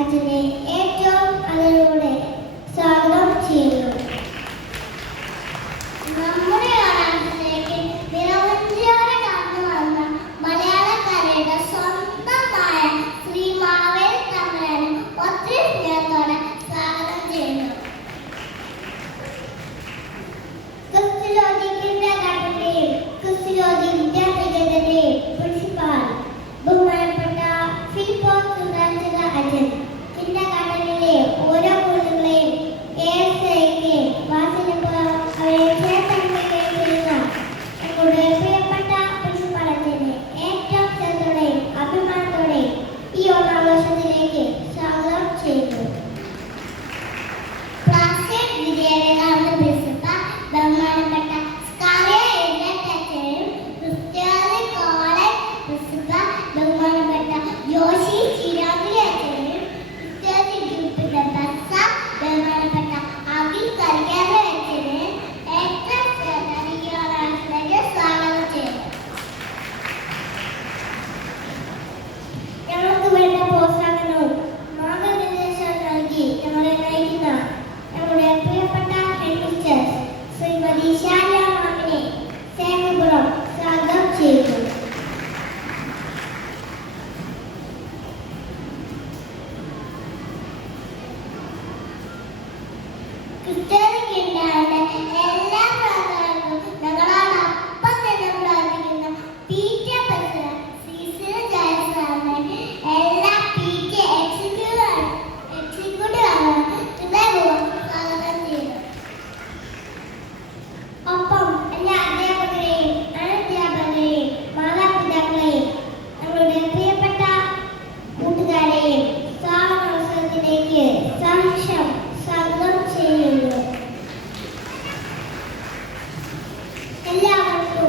അച്ഛനെ ഏറ്റവും അതിലൂടെ സ്വാഗതം ചെയ്യുന്നു. നമ്മുടെ ആരാധനയിലേക്ക് നിരവധിയോടെ കടന്നു വന്ന മലയാളക്കരയുടെ സ്വന്തമായ ശ്രീ മാവേലി തമ്പുരാനെ ഒത്തിരി സ്നേഹത്തോടെ സ്വാഗതം ചെയ്യുന്നു. ക്രിസ്തുലോജിക്കിന്റെ ഘടനയും ക്രിസ്തുലോജി വിദ്യാപീഠത്തിന്റെയും പ്രിൻസിപ്പാൾ ബഹുമാനപ്പെട്ട ഫിലിപ്പോസ് കുന്താനച്ചക അച്ഛൻ കിൻഡർഗാർട്ടനിലെ ഓരോ കുട്ടികളെയും കേൾക്കുകയും വാചനങ്ങളും അവരെ ചേർത്തണിക്കുകയും ചെയ്യുന്ന ഞങ്ങളുടെ പ്രിയപ്പെട്ട പ്രിൻസിപ്പാൾ അച്ഛനെ ഏറ്റവും ശ്രദ്ധയോടെയും അഭിമാനത്തോടെയും ഈ ഓണാഘോഷത്തിലേക്ക് സ്വാഗതം ചെയ്യുന്നു. ക്ലാസ്സിൽ വിജയകാന്ത പ്രിൻസിപ്പാൾ ബഹുമാനപ്പെട്ട യോശി ചിരാതിരി അച്ഛനും ഇത്യാദി ഗ്രൂപ്പിന്റെ ബസ്സ ബഹുമാനപ്പെട്ട അഖിൽ കരിക്കാര അച്ഛന് ഏറ്റവും സ്വാഗതം ചെയ്യുന്നു. ഞങ്ങൾക്ക് വേണ്ട പ്രോത്സാഹനവും മാർഗനിർദ്ദേശവും നൽകി ഞങ്ങളെ നയിക്കുന്ന ഞങ്ങളുടെ പ്രിയപ്പെട്ട ഹെഡ് മിസ്റ്റേഴ്സ് ശ്രീമതി ഷാലിയ മാമിനെ സ്നേഹപൂർവ്വം സ്വാഗതം ചെയ്യുന്നു. ക്രിസ്ത്യാനികളുടെ എല്ലാ പ്രാർത്ഥനകളും ഞങ്ങളോടൊപ്പം തന്നെ പ്രാർത്ഥിക്കുന്ന PTA പ്രസിഡന്റ് ശ്രീ ജയസാറിനെ എല്ലാ PTA എക്സിക്യൂട്ടീവ് ഹൃദയപൂർവ്വം സ്വാഗതം ചെയ്യുന്നു. ഒപ്പം എല്ലാ അധ്യാപകരെയും അനധ്യാപകരെയും മാതാപിതാക്കളെയും ഞങ്ങളുടെ പ്രിയപ്പെട്ട കൂട്ടുകാരെയും സ്വാഗതോത്സവത്തിലേക്ക് സഹർഷം സ്വാഗതം ചെയ്യുന്നു. എല്ലാവർക്കും